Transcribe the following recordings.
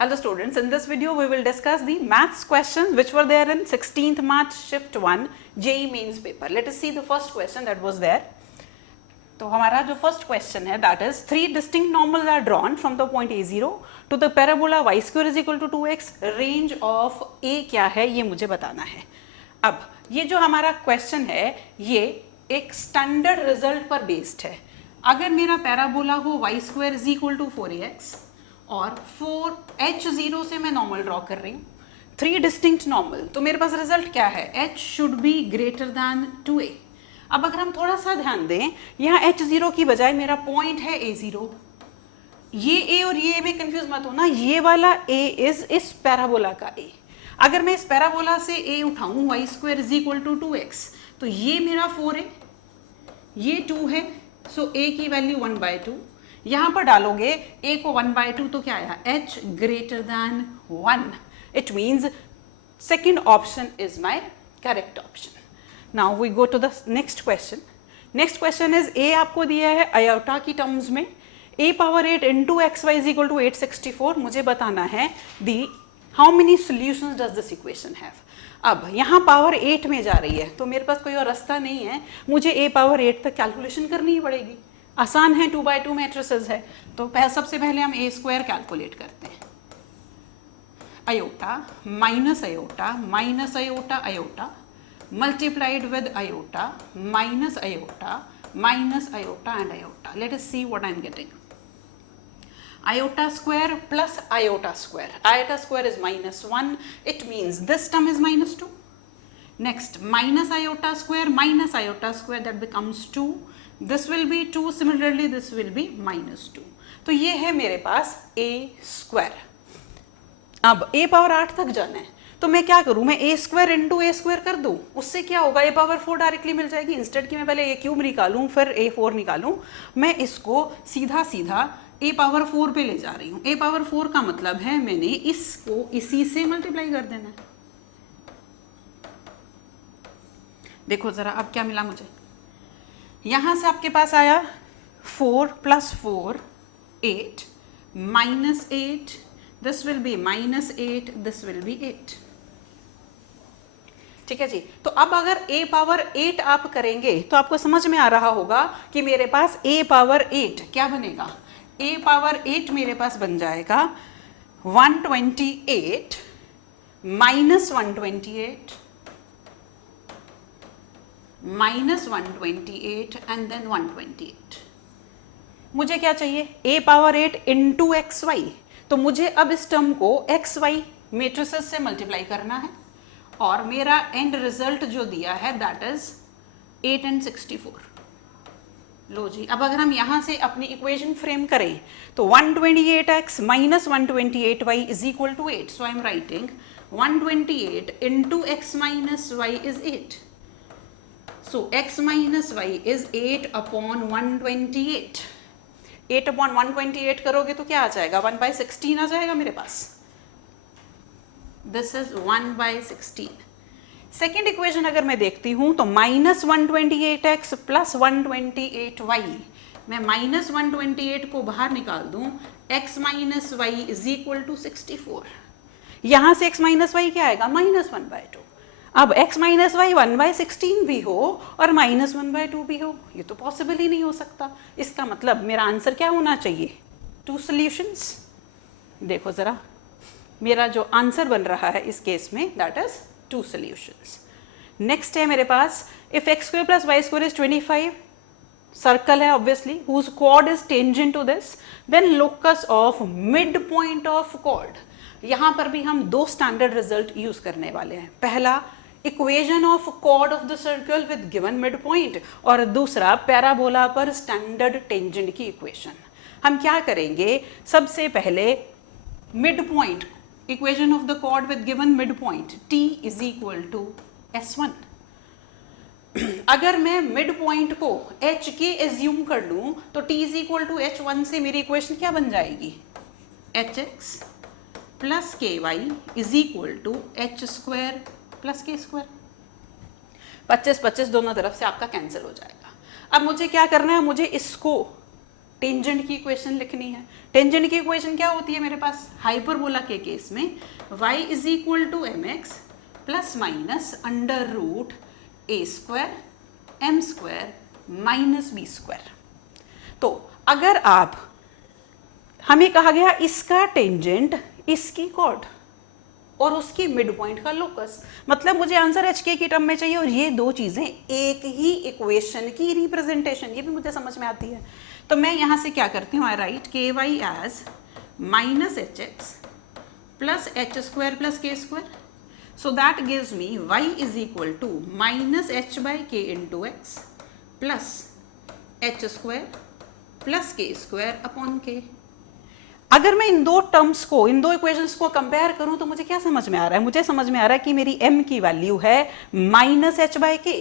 Hello students, in this video we will discuss the maths questions which were there in 16th March shift 1 JEE mains paper. Let us see the first question that was there. तो हमारा जो first question है that is three distinct normals are drawn from the point A0 to the parabola y square is equal to 2x. Range of A क्या है ये मुझे बताना है. अब ये जो हमारा question है ये एक standard result पर based है. अगर मेरा पैराबोला हो y square is equal to 4ax और 4h0 से मैं नॉर्मल ड्रॉ कर रही हूँ, थ्री डिस्टिंक्ट नॉर्मल, तो मेरे पास रिजल्ट क्या है, h should be greater than 2a. अब अगर हम थोड़ा सा ध्यान दें, यहाँ h0 की बजाय मेरा पॉइंट है a0. ये a और ये a में कंफ्यूज मत होना, ये वाला a इज इस पैराबोला का a. अगर मैं इस पैराबोला से a उठाऊं y square is equal to 2x, तो ये मेरा 4 है, ये 2 है, सो a की वैल्यू 1/2. यहां पर डालोगे a को 1/2 तो क्या आया, h greater than 1. It means second option is my correct option. Now we go to the next question. Next question is a आपको दिया है आयोटा की टर्म्स में, a power 8 into x y is equal to 864. मुझे बताना है the how many solutions does this equation have. अब यहाँ पावर 8 में जा रही है तो मेरे पास कोई और रास्ता नहीं है, मुझे a पावर 8 तक कैलकुलेशन करनी ही पड़ेगी. आसान है, 2x2 मैट्रिसेस है, तो सबसे पहले हम a स्क्वायर कैलकुलेट करते हैं. Iota minus iota minus iota iota multiplied with iota minus iota minus iota and iota. Let us see what I am getting. Iota square plus iota square. Iota square is -1. It means this term is -2. Next, minus iota square that becomes 2. This will be 2. Similarly, this will be -2. तो ये है मेरे पास a square. अब a power 8 तक जाना है तो मैं क्या करूं, मैं a square into a square कर दूं. उससे क्या होगा, a पावर 4 डायरेक्टली मिल जाएगी. इंस्टेड कि मैं पहले a क्यूब निकालूं फिर a 4 निकालूं, मैं इसको सीधा सीधा a पावर 4 पे ले जा रही हूँ. a पावर 4 का मतलब है मैंने इसको इसी से मल्टीप्लाई कर देना है. देखो जरा अब क्या मिला मुझे, यहां से आपके पास आया 4 + 4 8 -8, this will be -8, this will be 8. ठीक है जी. तो अब अगर a पावर 8 आप करेंगे तो आपको समझ में आ रहा होगा कि मेरे पास a पावर 8 क्या बनेगा. a पावर 8 मेरे पास बन जाएगा 128 -128 -128 एंड देन 128. मुझे क्या चाहिए, a power 8 into x y. तो मुझे अब इस टर्म को एक्स वाई मेट्रिसेस से मल्टीप्लाई करना है और मेरा एंड रिजल्ट जो दिया है दैट इज 8 and 64. लो जी, अब अगर हम यहाँ से अपनी इक्वेशन फ्रेम करें तो 128x minus 128y is equal to 8. So I am writing 128 into x minus y is 8. So x minus y is 8 upon 128. 8 upon 128 करोगे तो क्या आ जाएगा, 1/16 आ जाएगा मेरे पास. This is 1/16. सेकेंड इक्वेशन अगर मैं देखती हूं तो -128x प्लस 128y, मैं -128 को बाहर निकाल दूं, x minus y is equal to 64. यहां से x माइनस वाई क्या आएगा, -1/2. अब x माइनस वाई 1/16 भी हो और -1/2 भी हो, ये तो पॉसिबल ही नहीं हो सकता. इसका मतलब मेरा आंसर क्या होना चाहिए, 2 सॉल्यूशंस. देखो जरा मेरा जो आंसर बन रहा है इस केस में दैट इज 2 solutions. नेक्स्ट है मेरे पास, if x square plus y square is 25, circle है obviously whose chord is tangent to this, then locus of mid point of chord. यहां पर भी हम 2 स्टैंडर्ड रिजल्ट यूज करने वाले हैं. पहला equation of chord of the circle with given mid point और दूसरा पैराबोला पर स्टैंडर्ड टेंजेंट की इक्वेशन. हम क्या करेंगे, सबसे पहले mid point equation of the chord with given midpoint t is equal to s1. अगर मैं मिड पॉइंट को h के एज्यूम कर लूं तो t is equal to h1 से मेरी इक्वेशन क्या बन जाएगी, hx plus ky is equal to h square plus k square. 25 दोनों तरफ से आपका कैंसिल हो जाएगा. अब मुझे क्या करना है, मुझे इसको टेंजेंट की इक्वेशन लिखनी है। टेंजेंट की इक्वेशन क्या होती है मेरे पास, हाइपरबोला के केस में y is equal to m x plus minus under root a square m square minus b square. तो अगर आप, हमें कहा गया इसका टेंजेंट इसकी कॉर्ड और उसकी मिड पॉइंट का लोकस, मतलब मुझे आंसर एच के की टर्म में चाहिए, और ये दो चीजें एक ही इक्वेशन की रिप्रेजेंटेशन, ये भी मुझे समझ में आती है। तो मैं यहां से क्या करती हूँ, I write k y as minus h x plus h square plus k square, so that gives me y is equal to minus h by k into x plus h square plus k square upon k. अगर मैं इन दो terms को, इन दो equations को compare करूं तो मुझे क्या समझ में आ रहा है, मुझे समझ में आ रहा है कि मेरी m की वैल्यू है माइनस एच बाई के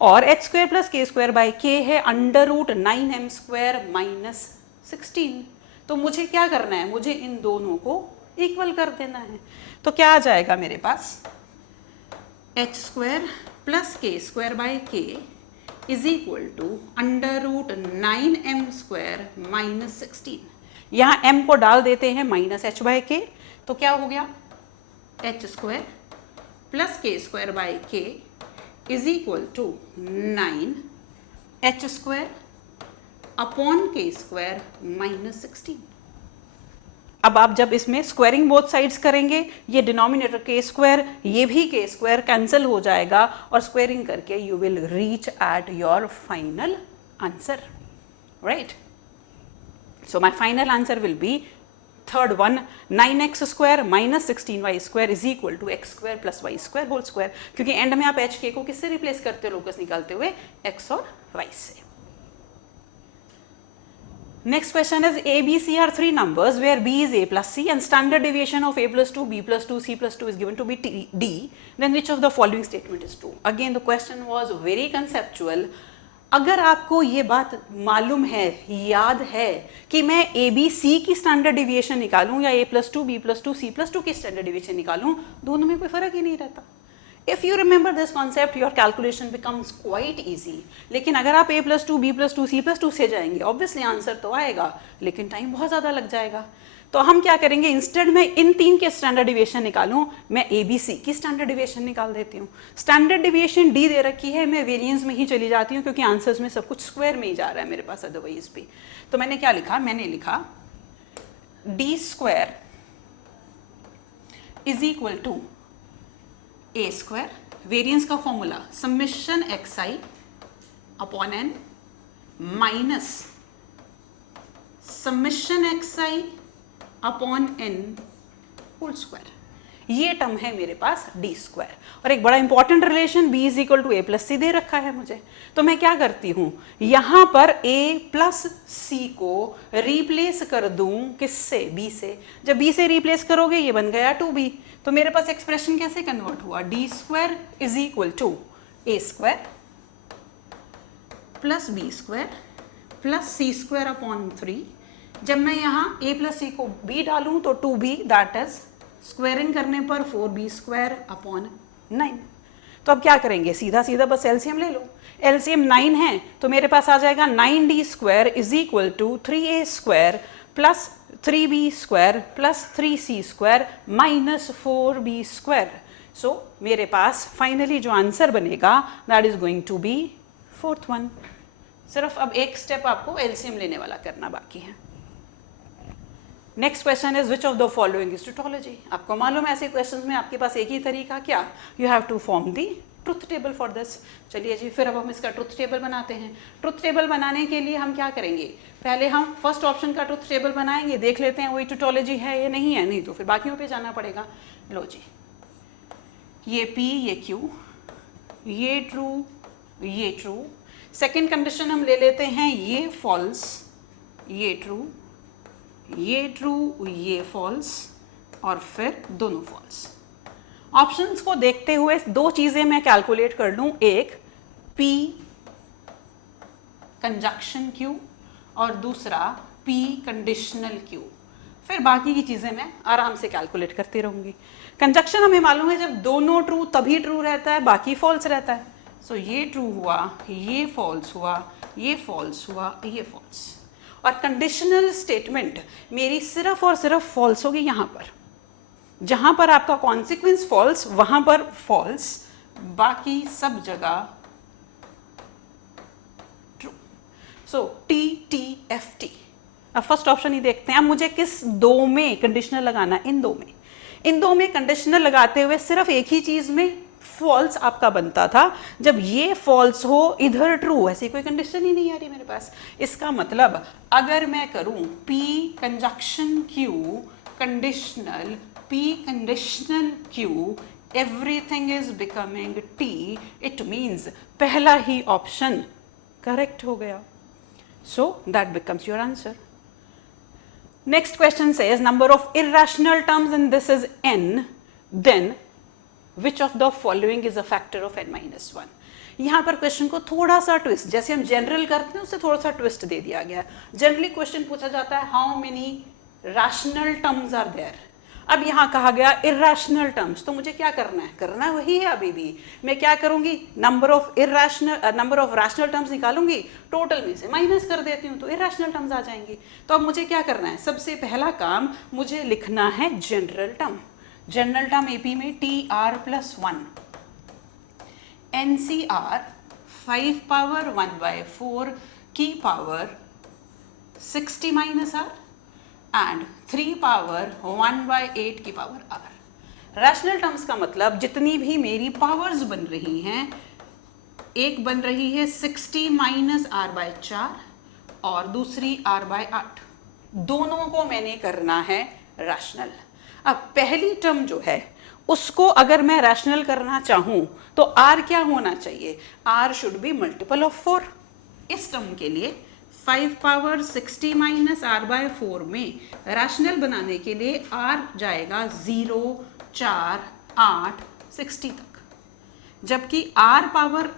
और H square plus k square by के है under root 9m square minus 16। तो मुझे क्या करना है, मुझे इन दोनों को इक्वल कर देना है। तो क्या आ जाएगा मेरे पास, h square plus k square by k is equal to under root 9m square minus 16। यहाँ m को डाल देते हैं माइनस एच बाई के, तो क्या हो गया, h square plus k square by k is equal to 9 h square upon k square minus 16। अब आप जब इसमें स्क्वायरिंग बोथ साइड्स करेंगे, ये डिनोमिनेटर के स्क्वायर, ये भी के स्क्वायर कैंसिल हो जाएगा, और स्क्वायरिंग करके you will reach at your final answer, right. So my final answer will be third one, 9x square minus 16y square is equal to x square plus y square whole square, क्योंकि and में आप h k को किससे replace करते हो, locus निकालते हुए x और y से। Next question is A, B, C are three numbers where B is A plus C and standard deviation of A plus 2, B plus 2, C plus 2 is given to be D. Then which of the following statement is true? Again the question was very conceptual. अगर आपको ये बात मालूम है, याद है कि मैं ए बी सी की स्टैंडर्ड डिविएशन निकालूं या a plus two b plus two c plus two की स्टैंडर्ड डिविएशन निकालूं, दोनों में कोई फर्क ही नहीं रहता। If you remember this concept your calculation becomes quite easy. लेकिन अगर आप a plus two b plus two c plus two से जाएंगे, ऑब्वियसली आंसर तो आएगा लेकिन टाइम बहुत ज़्यादा लग जाएगा। तो हम क्या करेंगे, इंस्टेड में इन तीन के स्टैंडर्ड डिविएशन निकालूं, मैं ए बी सी की स्टैंडर्ड डिविएशन निकाल देती हूँ। स्टैंडर्ड डिविएशन डी दे रखी है, मैं वेरिएंस में ही चली जाती हूँ क्योंकि आंसर्स में सब कुछ स्क्वायर में ही जा रहा है मेरे पास अदरवाइज भी। तो मैंने क्या लिखा, मैंने लिखा d square is equal to a square, variance का formula summation x i upon n minus summation x i upon n whole square. ये टर्म है मेरे पास डी स्क्वायर, और एक बड़ा important relation b is equal to a plus c दे रखा है मुझे। तो मैं क्या करती हूं, यहां पर ए प्लस सी को रिप्लेस कर दूं किससे, बी से। जब बी से रिप्लेस करोगे ये बन गया 2b। तो मेरे पास एक्सप्रेशन कैसे कन्वर्ट हुआ, d square is equal to a square plus b square plus c square upon 3। जब मैं यहाँ a प्लस सी को b डालूं तो 2b, दैट इज स्क्वायरिंग करने पर 4b स्क्वायर अपॉन 9। तो अब क्या करेंगे, सीधा सीधा बस एलसीएम ले लो। एलसीएम 9 है तो मेरे पास आ जाएगा 9d square is equal to 3a square plus 3b square plus 3c square minus 4b square. So मेरे पास फाइनली जो आंसर बनेगा that is going to be fourth one. सिर्फ अब एक स्टेप आपको एलसीएम लेने वाला करना बाकी है। Next question is which of the following is tautology. आपको मालूम है ऐसे क्वेश्चंस में आपके पास एक ही तरीका, क्या, you have to form the truth table for this. चलिए जी, फिर अब हम इसका ट्रुथ टेबल बनाते हैं। ट्रुथ टेबल बनाने के लिए हम क्या करेंगे, पहले हम फर्स्ट ऑप्शन का ट्रुथ टेबल बनाएंगे, देख लेते हैं वही टोटोलॉजी है या नहीं है, नहीं तो फिर बाकियों पे जाना पड़ेगा। लो जी, ये P ये Q, ये ट्रू ये ट्रू। सेकेंड कंडीशन हम ले लेते हैं ये फॉल्स ये ट्रू ये फॉल्स, और फिर दोनों फॉल्स। ऑप्शंस को देखते हुए दो चीजें मैं कैलकुलेट कर लूं, एक P कंजक्शन Q और दूसरा P कंडीशनल Q। फिर बाकी की चीजें मैं आराम से कैलकुलेट करती रहूंगी। कंजक्शन हमें मालूम है जब दोनों ट्रू तभी ट्रू रहता है, बाकी फॉल्स रहता है। सो ये ट्रू हुआ, ये फॉल्स हुआ, ये फॉल्स हुआ, ये फॉल्स। और कंडीशनल स्टेटमेंट मेरी सिर्फ और सिर्फ फॉल्स होगी यहाँ पर, जहां पर आपका कॉन्सिक्वेंस फॉल्स वहां पर फॉल्स, बाकी सब जगह ट्रू। सो TTFT। अब फर्स्ट ऑप्शन ही देखते हैं। अब मुझे किस दो में कंडीशनल लगाना है? इन दो में कंडीशनल लगाते हुए सिर्फ एक ही चीज में फॉल्स आपका बनता था, जब ये फॉल्स हो इधर ट्रू, ऐसी कोई कंडीशन ही नहीं आ रही मेरे पास। इसका मतलब अगर मैं करूं P conjunction Q conditional, P conditional Q, everything is becoming T, it means पहला ही ऑप्शन करेक्ट हो गया। So that becomes your answer. Next question says number of irrational terms and this is n, then which of the following is a factor of n minus 1? यहाँ पर question को थोड़ा सा twist, जैसे हम general करते हैं उससे थोड़ा सा ट्विस्ट दे दिया गया। जनरली क्वेश्चन पूछा जाता है how many rational terms are there. अब यहाँ कहा गया इर्रेशनल टर्म्स, तो मुझे क्या करना है? करना वही है अभी भी। मैं क्या करूंगी? नंबर ऑफ रैशनल टर्म्स निकालूंगी, टोटल में से माइनस कर देती हूँ तो इर्रेशनल टर्म्स आ जाएंगी। तो अब मुझे क्या करना है? सबसे पहला काम मुझे लिखना है general term. General term AP में TR+1 NCR 5 पावर 1/4 की power 60 minus R and 3 power 1/8 की पावर R। रैशनल टर्म्स का मतलब जितनी भी मेरी पावर्स बन रही हैं, एक बन रही है 60 माइनस R/4 और दूसरी R/8, दोनों को मैंने करना है रैशनल। अब पहली टर्म जो है उसको अगर मैं रैशनल करना चाहूं तो R क्या होना चाहिए? R should be multiple of 4। इस टर्म के लिए 5 पावर 60 माइनस R/4 में रैशनल बनाने के लिए R जाएगा 0, 4, 8, 60 तक। जबकि R पावर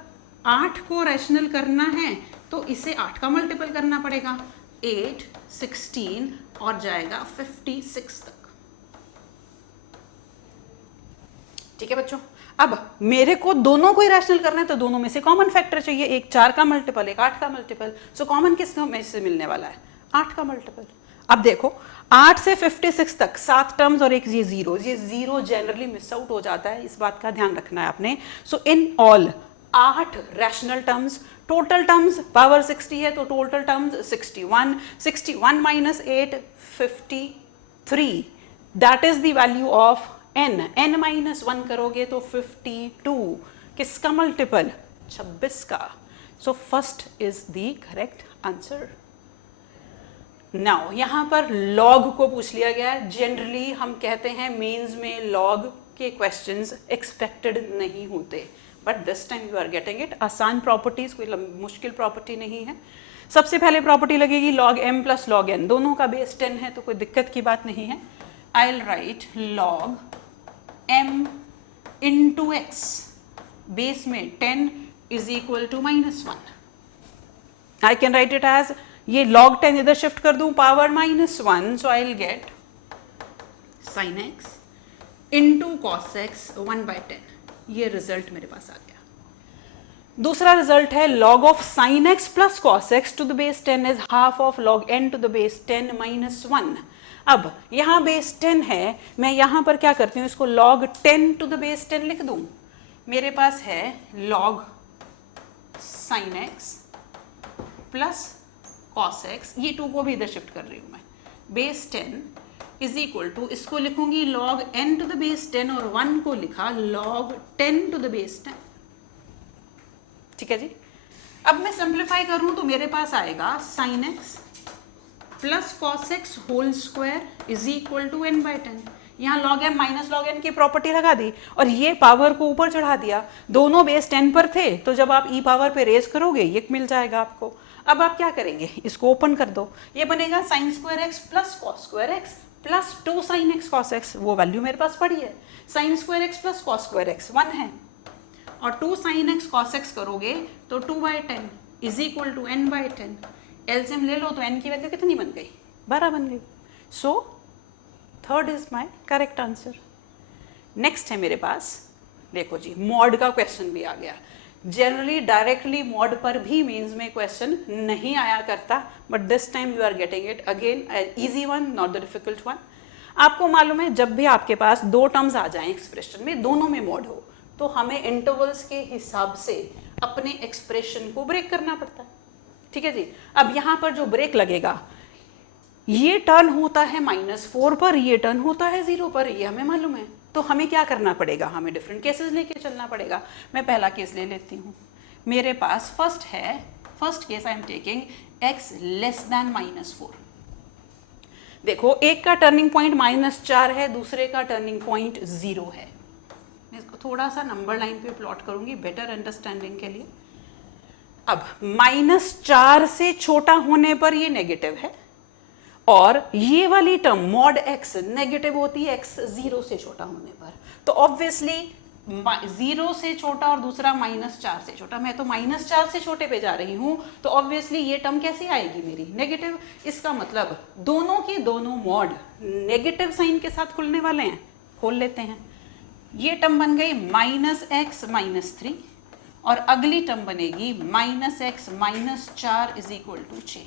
8 को रैशनल करना है तो इसे 8 का मल्टीपल करना पड़ेगा, 8, 16 और जाएगा 56 तक। ठीक है बच्चों, अब मेरे को दोनों को ही रैशनल करना है तो दोनों में से कॉमन फैक्टर चाहिए, एक 4 का मल्टीपल, एक 8 का मल्टीपल। सो कॉमन किस में से मिलने वाला है? 8 का मल्टीपल। अब देखो 8 से 56 तक 7 टर्म्स और एक ये जीरो जनरली मिस आउट हो जाता है, इस बात का ध्यान रखना है आपने। So in all 8 rational terms, total terms power 60 है तो टोटल टर्म्स 61, 61 माइनस 8 53, that is the value of n minus 1 करोगे तो 52, किसका मल्टीपल? 26 का। So first is the correct answer. Now यहां पर लॉग को पूछ लिया गया है। जनरली हम कहते हैं मेंस में लॉग के क्वेश्चंस एक्सपेक्टेड नहीं होते, but this time you are getting it. आसान प्रॉपर्टीज, कोई मुश्किल प्रॉपर्टी नहीं है। सबसे पहले प्रॉपर्टी लगेगी log m plus log n, दोनों का बेस 10 है तो कोई दिक्कत की बात नहीं है। आई will right log m into x, base में 10 is equal to -1। I can write it as, ये log 10 इधर शिफ्ट कर दूं power -1, so I'll get sin x into cos x 1/10। ये रिजल्ट मेरे पास आ गया। दूसरा रिजल्ट है log of sin x plus cos x to the base 10 is half of log n to the base 10 minus 1। अब यहां base 10 है, मैं यहां पर क्या करती हूं, इसको log 10 to the base 10 लिख दूं। मेरे पास है log sin x plus cos x, ये 2 को भी इधर शिफ्ट कर रही हूं मैं, बेस 10 इज इक्वल टू, इसको लिखूंगी log n to the base 10 और 1 को लिखा log 10 to the base 10। ठीक है जी। अब मैं सिंप्लीफाई करूं तो मेरे पास आएगा sin x plus cos x whole square is equal to n/10। यहाँ log m माइनस log n की प्रॉपर्टी लगा दी और ये पावर को ऊपर चढ़ा दिया। दोनों बेस 10 पर थे तो जब आप e पावर पे रेज करोगे ये मिल जाएगा आपको। अब आप क्या करेंगे, इसको ओपन कर दो, ये बनेगा sign square x plus cos square x plus 2 sine x cos x. वो वैल्यू मेरे पास पड़ी है, sign square x plus cos square x 1 है और 2 साइन एक्स कॉस एक्स करोगे तो 2/10 is equal to n/10। LCM ले लो तो n की वैल्यू कितनी बन गई? 12 बन गई। So third is my correct answer. Next है मेरे पास, देखो जी मॉड का क्वेश्चन भी आ गया। जनरली डायरेक्टली मॉड पर भी मेंस में क्वेश्चन नहीं आया करता, but this time you are getting it again, easy one, not the difficult one. आपको मालूम है जब भी आपके पास दो टर्म्स आ जाएं एक्सप्रेशन में, दोनों में मॉड हो, तो हमें इंटरवल्स के हिसाब से अपने एक्सप्रेशन को ब्रेक करना पड़ता है। ठीक है जी। अब यहां पर जो ब्रेक लगेगा, ये टर्न होता है -4 पर, ये टर्न होता है 0 पर, ये हमें मालूम है। तो हमें क्या करना पड़ेगा, हमें डिफरेंट केसेस लेके चलना पड़ेगा। मैं पहला केस ले लेती हूँ। मेरे पास फर्स्ट है, first case I am taking x less than -4। देखो एक का टर्निंग पॉइंट -4 है, दूसरे का टर्निंग पॉइंट 0 है। मैं इसको थोड़ा सा नंबर लाइन पे प्लॉट करूंगी बेटर अंडरस्टैंडिंग के लिए। अब -4 से छोटा होने पर ये नेगेटिव है, और ये वाली टर्म मॉड x नेगेटिव होती है x 0 से छोटा होने पर। तो ऑब्वियसली 0 से छोटा और दूसरा -4 से छोटा, मैं तो -4 से छोटे पे जा रही हूं, तो ऑब्वियसली ये टर्म कैसे आएगी मेरी, नेगेटिव। इसका मतलब दोनों के दोनों मॉड नेगेटिव साइन के साथ खुलने वाले हैं। खोल लेते हैं। ये टर्म बन गई -x -3, और अगली टर्म बनेगी -x -4 इज इक्वल टू 6।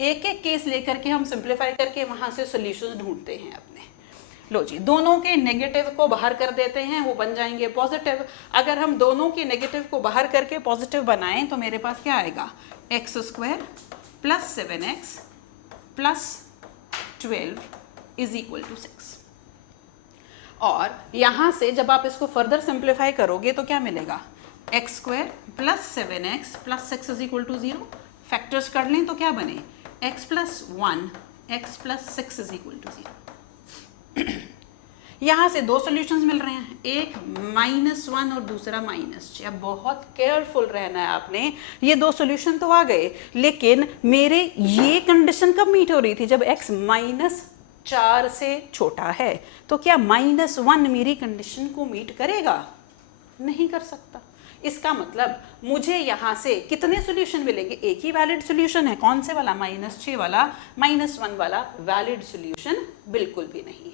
एक एक केस लेकर के हम सिंप्लीफाई करके वहां से सॉल्यूशंस ढूंढते हैं अपने। लो जी, दोनों के नेगेटिव को बाहर कर देते हैं, वो बन जाएंगे पॉजिटिव। अगर हम दोनों के नेगेटिव को बाहर करके पॉजिटिव बनाएं तो मेरे पास क्या आएगा, x² + 7x + 12 is equal to 6। और यहां से जब आप इसको फर्दर सिंप्लीफाई करोगे तो क्या मिलेगा, x² + 7x + 6 is equal to 0। Factors कर लें तो क्या बने, x + 1 x + 6 is equal to 0। यहां से दो सॉल्यूशंस मिल रहे हैं, एक -1 और दूसरा -6। अब बहुत केयरफुल रहना है आपने, ये दो सॉल्यूशन तो आ गए, लेकिन मेरे ये कंडीशन कब मीट हो रही थी, जब x -4 से छोटा है। तो क्या -1 मेरी कंडीशन को मीट करेगा, नहीं कर सकता। इसका मतलब मुझे यहां से कितने सॉल्यूशन मिलेंगे, एक ही वैलिड सॉल्यूशन है। कौन से वाला, -6 वाला, -1 वाला वैलिड सॉल्यूशन बिल्कुल भी नहीं है।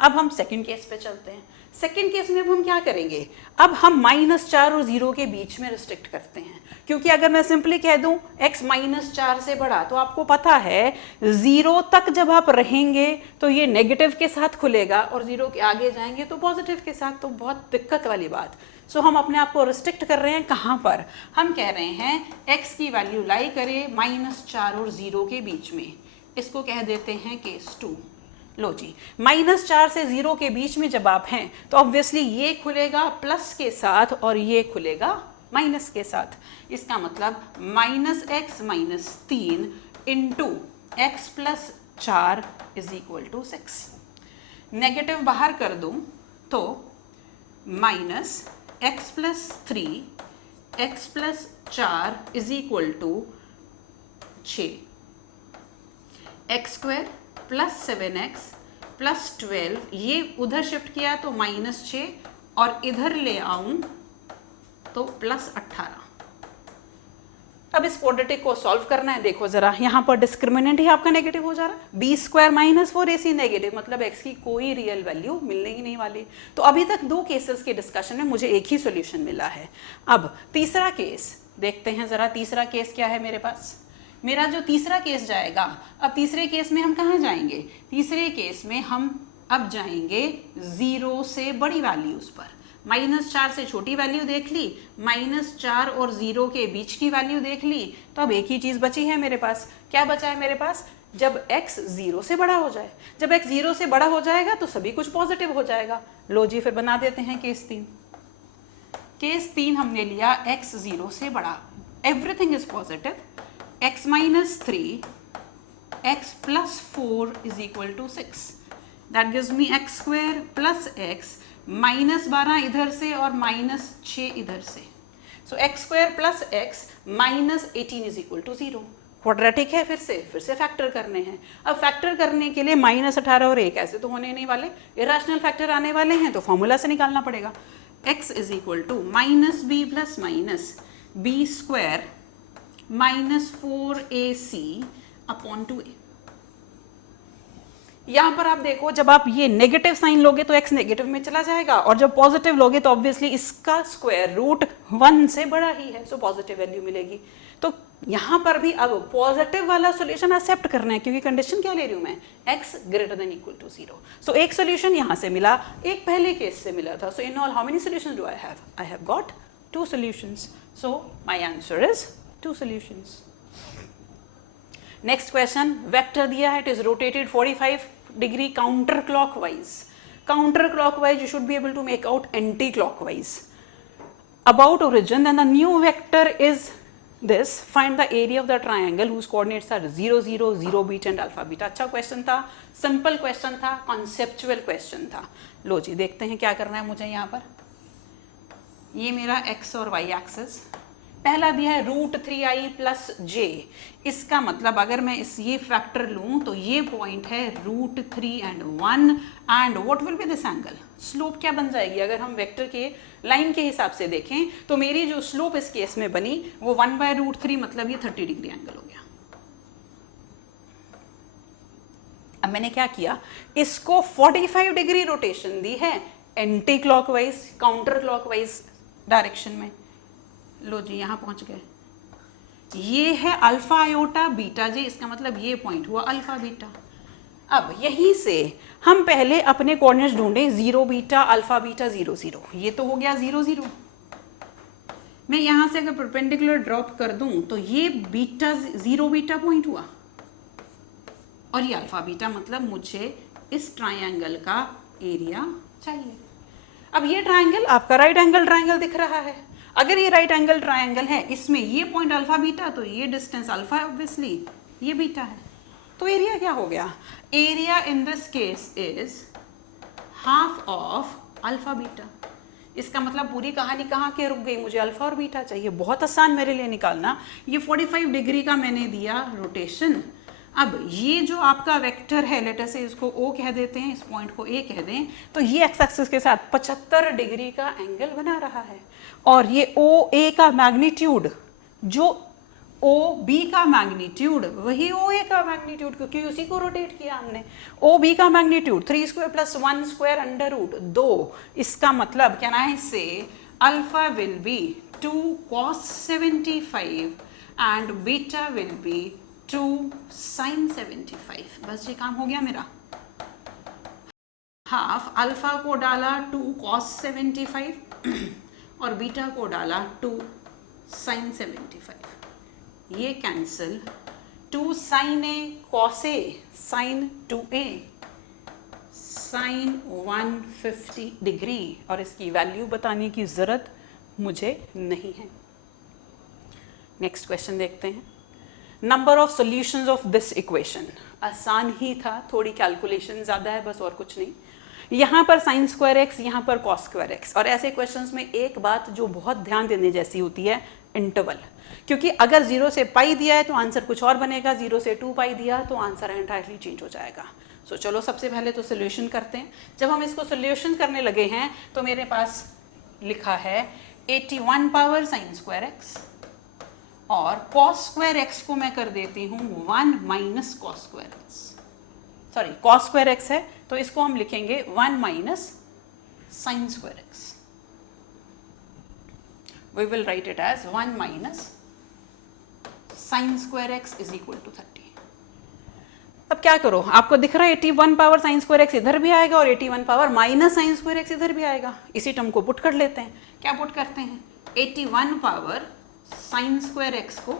अब हम सेकंड केस पे चलते हैं। सेकंड केस में अब हम क्या करेंगे, अब हम -4 और 0 के बीच में रिस्ट्रिक्ट करते हैं, क्योंकि अगर मैं सिंपली कह दूं x -4 से बड़ा, तो आपको पता है 0 तक जब आप रहेंगे तो ये नेगेटिव के साथ खुलेगा, और 0 के आगे जाएंगे तो पॉजिटिव के साथ। तो बहुत दिक्कत वाली बात। सो हम अपने आप को रिस्ट्रिक्ट कर रहे हैं कहाँ पर, हम कह रहे हैं x की वैल्यू लाई करे -4 और 0 के बीच में। इसको कह देते हैं केस 2। लो जी, -4 से 0 के बीच में जब आप हैं तो ऑब्वियसली ये खुलेगा प्लस के साथ और ये खुलेगा माइनस के साथ। इसका मतलब -x -3 into x + 4 is equal to 6। नेगेटिव बाहर कर दूं तो -x + 3 x + 4 is equal to 6। x² + 7x + 12, ये उधर शिफ्ट किया तो -6, और इधर ले आऊं तो +18। अब इस क्वाड्रेटिक को सॉल्व करना है। देखो जरा, यहां पर डिस्क्रिमिनेंट ही आपका नेगेटिव हो जा रहा है। b² - 4ac नेगेटिव, मतलब x की कोई रियल वैल्यू मिलने ही नहीं वाली। तो अभी तक दो केसेस के डिस्कशन में मुझे एक ही सॉल्यूशन मिला है। अब तीसरा केस देखते हैं जरा। तीसरा केस क्या है मेरे पास, मेरा जो तीसरा केस जाएगा, अब तीसरे केस में हम कहाँ जाएंगे, तीसरे केस में हम अब जाएंगे 0 से बड़ी वैल्यूज पर। -4 से छोटी वैल्यू देख ली, -4 और 0 के बीच की वैल्यू देख ली, तो अब एक ही चीज बची है मेरे पास। क्या बचा है मेरे पास, जब x 0 से बड़ा हो जाए। जब x 0 से बड़ा हो जाएगा तो सभी कुछ पॉजिटिव हो जाएगा। लो जी, फिर बना देते हैं केस 3। केस 3 हमने लिया x 0 से बड़ा, everything is positive. x -3 x + 4 is equal to 6. That gives me x² + x -12 इधर से और -6 इधर से। So x² + x -18 is equal to 0. Quadratic है, फिर से फैक्टर करने हैं। अब फैक्टर करने के लिए -18 और 1 ऐसे तो होने नहीं वाले, इरेशनल फैक्टर आने वाले हैं, तो फॉर्मूला से निकालना पड़ेगा। x is equal to -b + -b² -4ac/2a। यहाँ पर आप देखो, जब आप ये नेगेटिव साइन लोगे तो x नेगेटिव में चला जाएगा, और जब पॉजिटिव लोगे तो ऑब्वियसली इसका स्क्वायर रूट 1 से बड़ा ही है, सो पॉजिटिव वैल्यू मिलेगी। तो यहाँ पर भी अब पॉजिटिव वाला सॉल्यूशन एक्सेप्ट करना है, क्योंकि कंडीशन क्या ले रही हूँ मैं, x greater than equal to 0। So एक सॉल्यूशन यहाँ से मिला, एक पहले केस से मिला था। So in all how many solutions do I have got 2 solutions. So my answer is 2 solutions. Next question, vector दिया है, it is rotated 45 degree counter clockwise. Counter clockwise you should be able to make out anti clockwise about origin, and the new vector is this, find the area of the triangle whose coordinates are 0 0 0 beta and alpha beta। अच्छा question था, simple question था, conceptual question था। लो जी देखते हैं क्या करना है मुझे। यहाँ पर ये मेरा x और y एक्सिस, पहला दिया है √3i + j। इसका मतलब अगर मैं ये फैक्टर लूं तो ये पॉइंट है √3 and 1, and what will be this angle, slope क्या बन जाएगी। अगर हम वेक्टर के लाइन के हिसाब से देखें तो मेरी जो स्लोप इस केस में बनी वो 1/√3, मतलब ये 30 डिग्री एंगल हो गया। अब मैंने क्या किया, इसको 45 डिग्री रोटेशन दी है anti clockwise, counter clockwise direction में। लो जी यहाँ पहुंच गए, ये है अल्फा आयोटा बीटा जे, इसका मतलब ये पॉइंट हुआ अल्फा बीटा। अब यहीं से हम पहले अपने कोऑर्डिनेट्स ढूंढें, 0 बीटा अल्फा बीटा 0 0, ये तो हो गया 0 0। मैं यहां से अगर परपेंडिकुलर ड्रॉप कर दूं तो ये बीटा 0 बीटा पॉइंट हुआ, और ये अल्फा बीटा, मतलब मुझे इस ट्राइंगल का एरिया चाहिए। अब ये ट्राइंगल आपका राइट एंगल ट्राइंगल दिख रहा है। अगर ये राइट एंगल ट्राइंगल है, इसमें ये पॉइंट अल्फा बीटा, तो ये डिस्टेंस अल्फा ऑब्वियसली, ये बीटा है, तो एरिया क्या हो गया, area in this case is half of alpha beta. इसका मतलब पूरी कहानी कहाँ के रुक गई, मुझे अल्फा और बीटा चाहिए। बहुत आसान मेरे लिए निकालना। ये 45 डिग्री का मैंने दिया रोटेशन। अब ये जो आपका वेक्टर है, लेटर से इसको O कह देते हैं, इस पॉइंट को A कह दें, तो ये एक्स एक्सिस के साथ 75 डिग्री का एंगल बना रहा है, और ये OA का मैग्नीट्यूड, जो OB का मैग्नीट्यूड वही OA का मैग्नीट्यूड, क्योंकि उसी को रोटेट किया हमने। OB का मैग्नीट्यूड 3² + 1² √2। इसका मतलब कैन आई से alpha will be 2 cos 75 and beta will be 2 sin 75। बस ये काम हो गया मेरा। हाफ अल्फा को डाला 2 cos 75 और बीटा को डाला 2 sin 75। ये cancel, 2 sin a cos a sin 2a sin 150 degree, और इसकी वैल्यू बताने की ज़रूरत मुझे नहीं है। नेक्स्ट क्वेश्चन देखते हैं। Number of solutions of this equation, आसान ही था, थोड़ी कैलकुलेशन ज़्यादा है बस, और कुछ नहीं। यहाँ पर sin²x, यहाँ पर cos²x। और ऐसे क्वेश्चंस में एक बात जो बहुत ध्यान देने जैसी होती है, इंटरवल, क्योंकि अगर 0 से पाई दिया है तो आंसर कुछ और बनेगा, 0 से 2 पाई दिया तो आंसर एंटायरली चेंज हो जाएगा। सो चलो सबसे पहले तो सोल्यूशन करते हैं। जब हम इसको सोल्यूशन करने लगे हैं तो मेरे पास लिखा है 81 पावर sin²x, और cos²x को मैं कर देती हूँ 1 माइनस cos²x, सॉरी cos²x है तो इसको हम लिखेंगे 1 minus sin²x। We will write it as 1 minus sin²x is equal to 30। अब क्या करो, आपको दिख रहा है 81 पावर sin²x इधर भी आएगा और 81 पावर माइनस sin²x इधर भी आएगा। इसी टर्म को पुट कर लेते हैं। क्या पुट करते हैं, 81 पावर sin²x को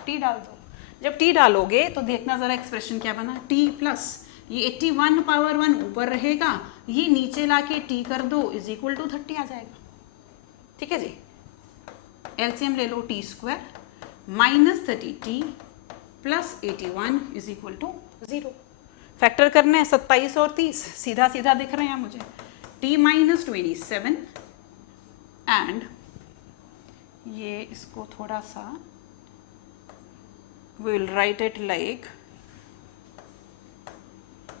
t डाल दो। जब t डालोगे तो देखना जरा एक्सप्रेशन क्या बना, t प्लस ये 81 पावर 1 ऊपर रहेगा, ये नीचे लाके t कर दो इज इक्वल टू 30 आ जाएगा। ठीक है जी, एलसीएम ले लो, t² minus 30t plus 81 is equal to 0। Factor करने हैं 27 और 30, सीधा सीधा दिख रहे हैं मुझे। t माइनस 27 एंड ये इसको थोड़ा सा we will write it like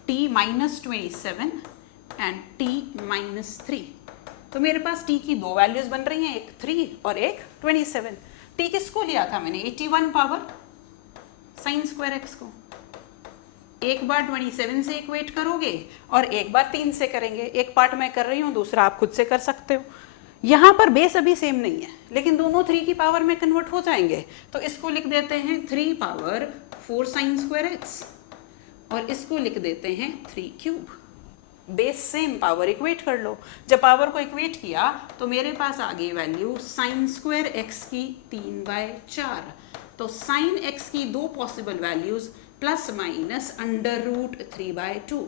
t minus 27 and t minus 3। तो मेरे पास t की दो वैल्यूज बन रही हैं, एक 3 और एक 27। t किसको लिया था मैंने, 81 पावर sin²x को, एक बार 27 से इक्वेट करोगे और एक बार 3 से करेंगे। एक पार्ट मैं कर रही हूँ, दूसरा आप खुद से कर सकते हो। यहाँ पर बेस अभी सेम नहीं है, लेकिन दोनों 3 की पावर में कन्वर्ट हो जाएंगे। तो इसको लिख देते हैं 3 पावर 4 साइन स्क्वायर एक्स, और इसको लिख देते हैं 3 cube. Base same, power equate कर लो। जब पावर को इक्वेट किया तो मेरे पास आ गई वैल्यू साइन स्क्वायर एक्स की 3/4। तो साइन एक्स की 2 possible values plus minus under root 3/2।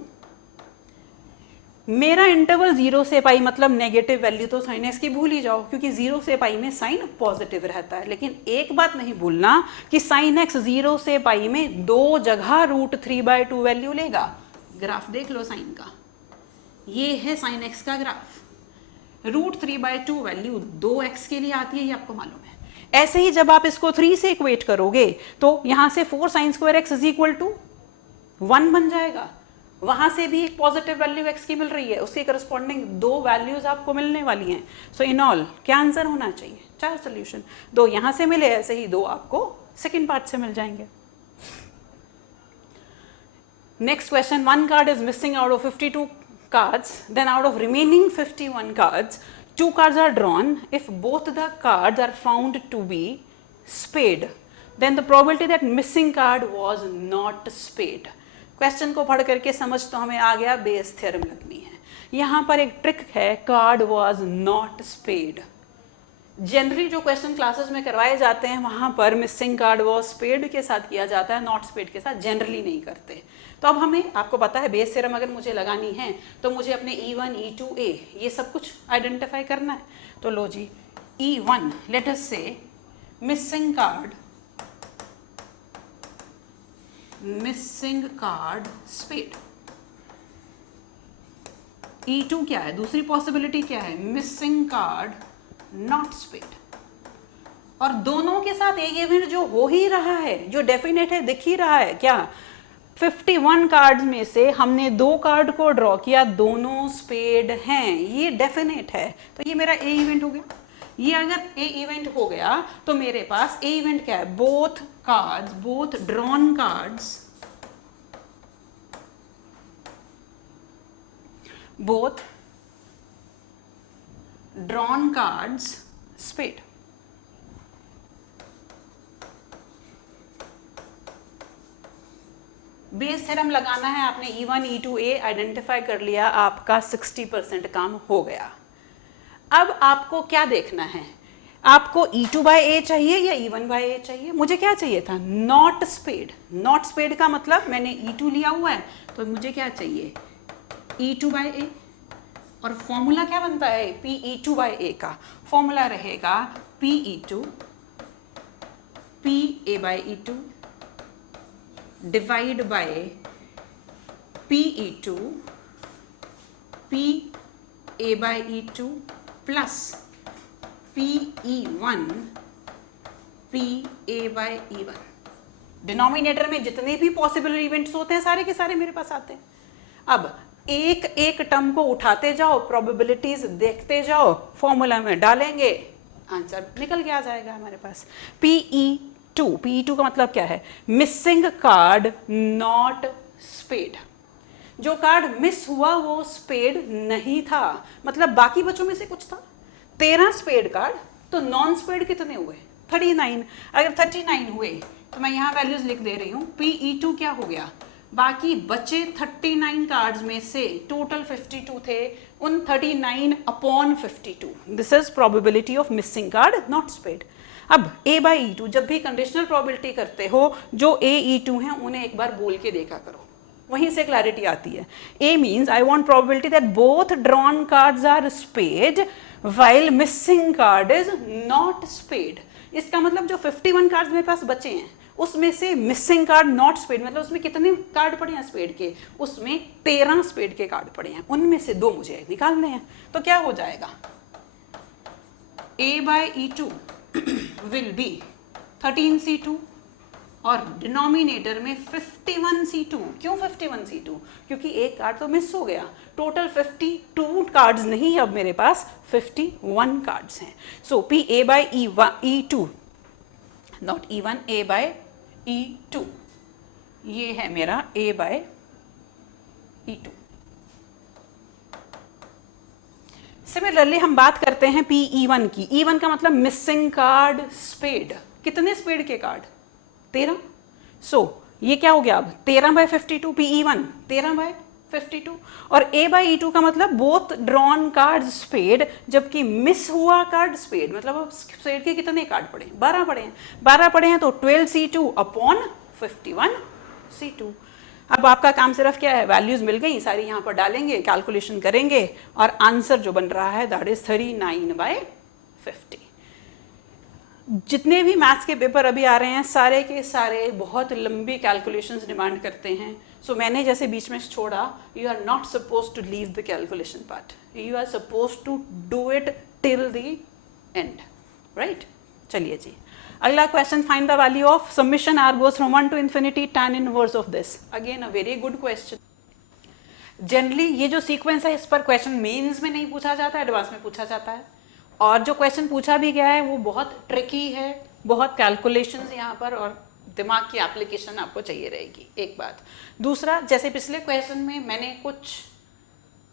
मेरा इंटरवल 0 से पाई मतलब नेगेटिव वैल्यू, तो साइन एक्स की भूल ही जाओ, क्योंकि 0 से पाई में साइन पॉजिटिव रहता है। लेकिन एक बात नहीं भूलना कि साइन एक्स 0 से पाई में 2 जगह रूट 3/2 वैल्यू लेगा। ग्राफ देख लो साइन का, ये है साइन एक्स का ग्राफ। रूट 3/2 वैल्यू 2x के लिए आती है, ये आपको मालूम है। ऐसे ही जब आप इसको 3 से इक्वेट करोगे तो यहां से 4 sine square x is equal to 1 बन जाएगा। वहां से भी एक पॉजिटिव वैल्यू x की मिल रही है, उसके करस्पॉन्डिंग 2 वैल्यूज आपको मिलने वाली हैं। सो इन ऑल क्या आंसर होना चाहिए? 4 सोल्यूशन। 2 यहां से मिले, ऐसे ही 2 आपको सेकेंड पार्ट से मिल जाएंगे। Next question, 1 card is missing out of 52 cards, then out of remaining 51 cards, 2 cards are drawn. If both the cards are found to be spade, then the probability that missing card was not spade. Question को पढ़ करके समझ तो हमें आ गया, Bayes theorem लगनी है। यहाँ पर एक ट्रिक है, card was not spade। Generally जो क्वेश्चन क्लासेस में करवाए जाते हैं वहाँ पर मिसिंग कार्ड वॉज स्पेड के साथ किया जाता है, नॉट स्पेड के साथ जनरली नहीं करते। तो अब हमें, आपको पता है बेस थ्योरम अगर मुझे लगानी है तो मुझे अपने E1, E2, A ये सब कुछ आइडेंटिफाई करना है। तो लो जी, E1 लेट अस से मिसिंग कार्ड स्पेड। E2 क्या है, दूसरी पॉसिबिलिटी क्या है, मिसिंग कार्ड नॉट स्पेड। और दोनों के साथ एक इवेंट जो हो ही रहा है, जो डेफिनेट है, दिख ही रहा है, क्या 51 कार्ड्स में से हमने 2 कार्ड को ड्रॉ किया, दोनों स्पेड हैं, ये डेफिनेट है। तो ये मेरा ए इवेंट हो गया। ये अगर ए इवेंट हो गया तो मेरे पास ए इवेंट क्या है, both cards, both drawn cards, both drawn cards spade। Bayes theorem लगाना है आपने, E1, E2, A आइडेंटिफाई कर लिया, आपका 60% काम हो गया। अब आपको क्या देखना है, आपको E2 by A चाहिए या E1 by A चाहिए? मुझे क्या चाहिए था, नॉट स्पेड। नॉट स्पेड का मतलब मैंने E2 लिया हुआ है, तो मुझे क्या चाहिए, E2 by A। और फॉर्मूला क्या बनता है PE2 by A का? फॉर्मूला रहेगा PE2 PA by E2 divide by PE2 PA by E2 plus PE1 PA by E1। Denominator में जितने भी पॉसिबल इवेंट्स होते हैं सारे के सारे मेरे पास आते हैं। अब एक एक टर्म को उठाते जाओ, प्रोबेबिलिटीज देखते जाओ, फॉर्मूला में डालेंगे, आंसर निकल के आ जाएगा हमारे पास। PE2 का मतलब क्या है, मिसिंग कार्ड नॉट स्पेड। जो कार्ड मिस हुआ वो स्पेड नहीं था, मतलब बाकी बच्चों में से कुछ था। 13 स्पेड कार्ड, तो नॉन स्पेड कितने हुए, 39। अगर 39 हुए तो मैं यहाँ वैल्यूज लिख दे रही हूँ। PE2 क्या हो गया, बाकी बचे 39 कार्ड्स में से टोटल 52 थे, उन 39 upon 52, this is probability of missing card not spade. अब A by E2, जब भी कंडीशनल प्रोबेबिलिटी करते हो, जो A E2 हैं उन्हें एक बार बोल के देखा करो, वहीं से क्लैरिटी आती है। A means I want probability that both drawn cards are spade while missing card is not spade. इसका मतलब जो 51 कार्ड्स मेरे पास बचे हैं उसमें से मिसिंग कार्ड नॉट स्पेड, मतलब उसमें कितने कार्ड पड़े हैं स्पेड के, उसमें 13 स्पेड के कार्ड पड़े हैं, उनमें से 2 मुझे निकालने हैं। तो क्या हो जाएगा, A by E2 will be 13C2 और डिनोमिनेटर में 51C2। क्यों 51C2? क्योंकि एक कार्ड तो मिस हो गया। टोटल 52 कार्ड्स नहीं, अब मेरे पास 51 कार्ड्स हैं। सो PA by E2 not E1, A by E2 ये है मेरा a बाय E2। सिमिलरली हम बात करते हैं PE1 की। E1 का मतलब मिसिंग कार्ड स्पेड। कितने स्पेड के कार्ड? 13। सो ये क्या हो गया अब 13/52 PE1 13/52 और A बाई E2 का मतलब बोथ ड्रॉन कार्ड स्पेड, जबकि मिस हुआ कार्ड स्पेड। मतलब अब स्पेड के कितने कार्ड पड़े हैं? 12 पड़े हैं। 12 पड़े हैं तो 12C2 अपॉन 51C2। अब आपका काम सिर्फ क्या है, वैल्यूज मिल गई सारी, यहाँ पर डालेंगे, कैलकुलेशन करेंगे और आंसर जो बन रहा है दैट इज 39/50। जितने भी मैथ्स के पेपर अभी आ रहे हैं सारे के सारे बहुत लंबी कैलकुलेशंस डिमांड करते हैं। सो मैंने जैसे बीच में छोड़ा, you are not suppose to leave the calculation part, you are suppose to do it till the end, right. चलिए जी, अगला question, find the value of summation r goes from 1 to infinity tan inverse of this। Again a very good question. Generally ये जो sequence है इस पर question mains में नहीं पूछा जाता, एडवांस में पूछा जाता है, और जो क्वेश्चन पूछा भी गया है वो बहुत ट्रिकी है, बहुत कैलकुलेशंस यहाँ पर और दिमाग की एप्लीकेशन आपको चाहिए रहेगी, एक बात। दूसरा, जैसे पिछले क्वेश्चन में मैंने कुछ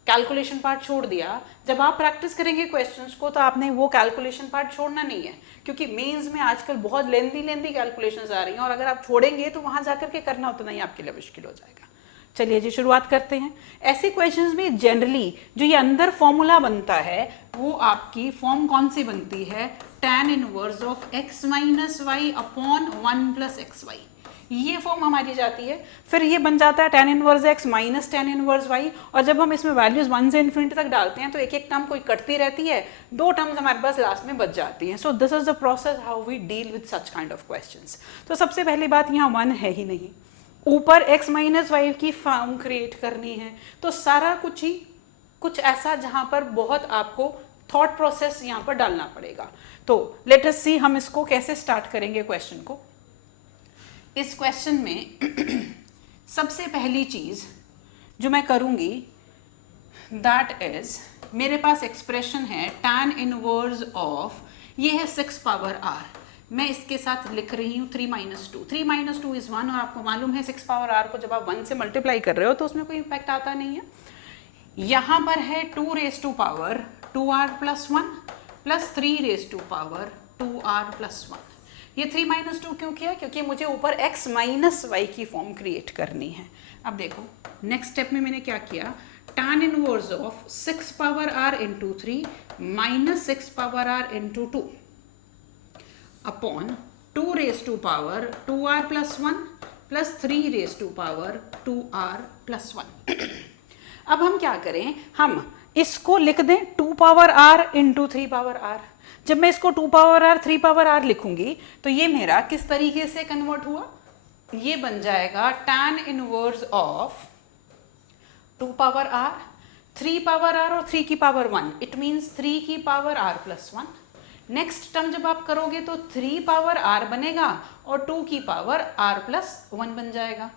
कैलकुलेशन पार्ट छोड़ दिया, जब आप प्रैक्टिस करेंगे क्वेश्चंस को तो आपने वो कैलकुलेशन पार्ट छोड़ना नहीं है, क्योंकि मेंस में आजकल बहुत लेंदी कैलकुलेशंस आ रही हैं और अगर आप छोड़ेंगे तो वहाँ जाकर के करना उतना ही आपके लिए मुश्किल हो जाएगा। चलिए जी, शुरुआत करते हैं। ऐसे क्वेश्चंस में जनरली जो ये अंदर फॉर्मूला बनता है वो आपकी फॉर्म कौन सी बनती है, tan inverse of x minus y upon 1 plus x y, ये फॉर्म हमारी जाती है। फिर ये बन जाता है tan inverse x minus tan inverse y, और जब हम इसमें वैल्यूज 1 से इन्फिनिटी तक डालते हैं तो एक एक टर्म कोई कटती रहती है, 2 टर्म्स हमारे पास लास्ट में बच जाती हैं। So this is the process how we deal with such kind of questions. तो सबसे पहली बात, यहाँ 1 है ही नहीं, ऊपर x माइनस वाई की फॉर्म क्रिएट करनी है, तो सारा कुछ ऐसा जहां पर बहुत आपको थॉट प्रोसेस यहाँ पर डालना पड़ेगा। तो लेट अस सी हम इसको कैसे स्टार्ट करेंगे क्वेश्चन को। इस क्वेश्चन में सबसे पहली चीज जो मैं करूंगी दैट इज, मेरे पास एक्सप्रेशन है tan इनवर्स ऑफ, ये है 6 पावर r, मैं इसके साथ लिख रही हूँ 3 माइनस 2। 3 माइनस 2 इज 1, और आपको मालूम है 6 पावर r को जब आप 1 से मल्टीप्लाई कर रहे हो तो उसमें कोई इम्पैक्ट आता नहीं है। यहाँ पर है 2 raise to power 2r plus 1 plus 3 raise to power 2r plus 1। ये 3 माइनस 2 क्यों किया? क्योंकि मुझे ऊपर x माइनस वाई की फॉर्म क्रिएट करनी है। अब देखो नेक्स्ट स्टेप में मैंने क्या किया, tan inverse of 6 power r into 3 minus 6 power r into 2 upon 2 raise to power 2r plus 1 plus 3 raise to power 2r plus 1। अब हम क्या करें, हम इसको लिख दें 2 power r into 3 power r। जब मैं इसको 2 पावर r 3 पावर r लिखूंगी तो ये मेरा किस तरीके से कन्वर्ट हुआ, ये बन जाएगा tan inverse of 2 power r 3 power r और 3 की पावर 1, इट मीन्स 3 की power r plus 1। Next term जब आप करोगे तो 3 पावर r बनेगा और 2 की पावर r प्लस 1 बन जाएगा।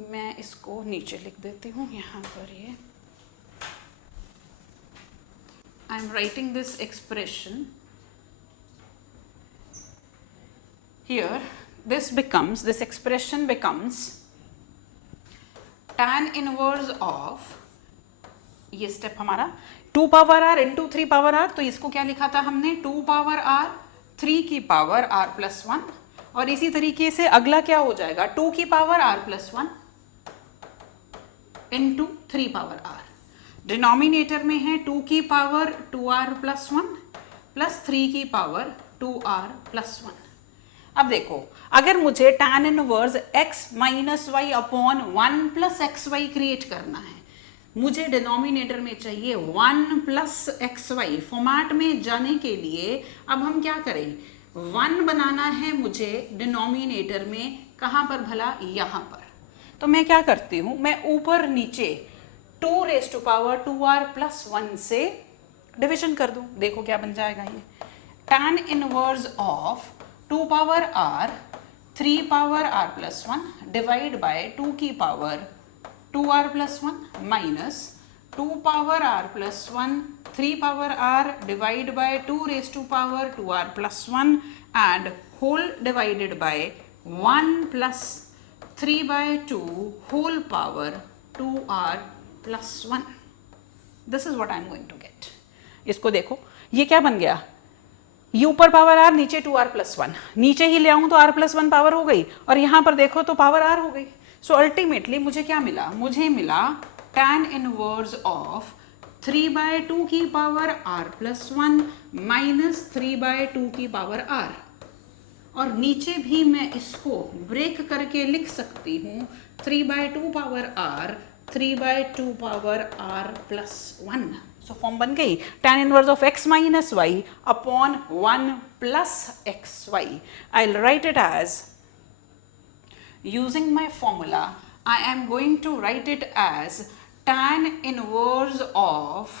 मैं इसको नीचे लिख देती हूँ, यहाँ पर ये I am writing this expression here. This expression becomes tan inverse of, ये स्टेप हमारा 2 power r into 3 power r, तो इसको क्या लिखा था हमने 2 पावर r 3 की पावर r प्लस 1, और इसी तरीके से अगला क्या हो जाएगा 2 की power r plus 1 into 3 power r। Denominator में है 2 की पावर 2r प्लस 1 प्लस 3 की पावर 2r प्लस 1। अब देखो, अगर मुझे tan inverse x minus y upon 1 plus x y create करना है, मुझे डिनोमिनेटर में चाहिए 1 प्लस एक्स वाई। फॉर्मेट में जाने के लिए अब हम क्या करें, 1 बनाना है मुझे डिनोमिनेटर में, कहाँ पर भला, यहाँ पर। तो मैं क्या करती हूँ, मैं ऊपर नीचे 2 raise to power 2r plus 1 से डिविजन कर दूँ। देखो क्या बन जाएगा, ये tan inverse of 2 power r 3 power r plus 1 divide by 2 की power 2r plus 1 minus 2 power r plus 1 3 power r divide by 2 raise to power 2r plus 1 and whole divided by 1 plus 3/2 whole power 2r plus 1. This is what I am going to get. इसको देखो, ये क्या बन गया, u पर power r, नीचे 2r plus 1, नीचे ही ले आऊं तो r plus 1 पावर हो गई, और यहां पर देखो तो पावर r हो गई. सो अल्टीमेटली मुझे क्या मिला, मुझे मिला tan इनवर्स ऑफ 3/2 की पावर r plus 1 माइनस 3/2 की पावर r, और नीचे भी मैं इसको ब्रेक करके लिख सकती हूँ 3/2 power r, 3/2 power r plus 1. So form बन गई tan inverse of x minus y upon 1 plus xy. I will write it as, using my formula, I am going to write it as tan inverse of,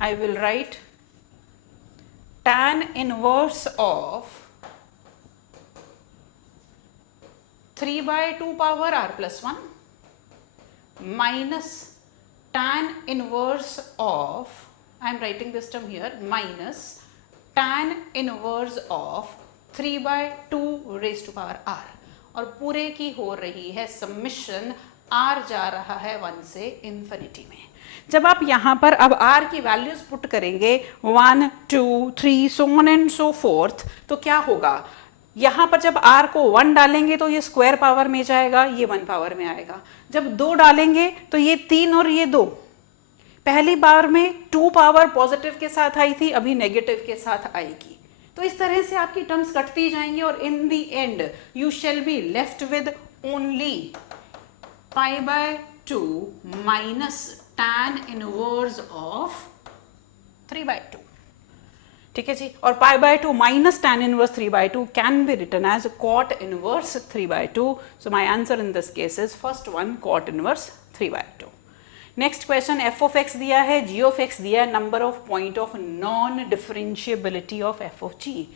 I will write tan inverse of 3/2 power r plus 1 minus tan inverse of, I am writing this term here, minus tan inverse of 3/2 raised to power r. और पूरे की हो रही है summation, r जा रहा है 1 से इंफिनिटी में. जब आप यहाँ पर अब r की वैल्यूज पुट करेंगे 1, 2, 3 so on and so fourth, तो क्या होगा, यहाँ पर जब r को 1 डालेंगे तो ये स्क्वायर पावर में जाएगा, ये 1 पावर में आएगा. जब 2 डालेंगे तो ये 3 और ये 2, पहली बार में 2 पावर पॉजिटिव के साथ आई थी, अभी नेगेटिव के साथ आएगी. तो इस तरह से आपकी टर्म्स कटती जाएंगी और in the end you shall be left with only π/2 minus tan inverse of 3/2. ठीक है जी, और π/2 minus tan inverse 3/2 can be written as cot inverse 3/2. So my answer in this case is first one, cot inverse 3/2. Next question, f of x दिया है, g of x दिया है, number of point of non differentiability of f of g.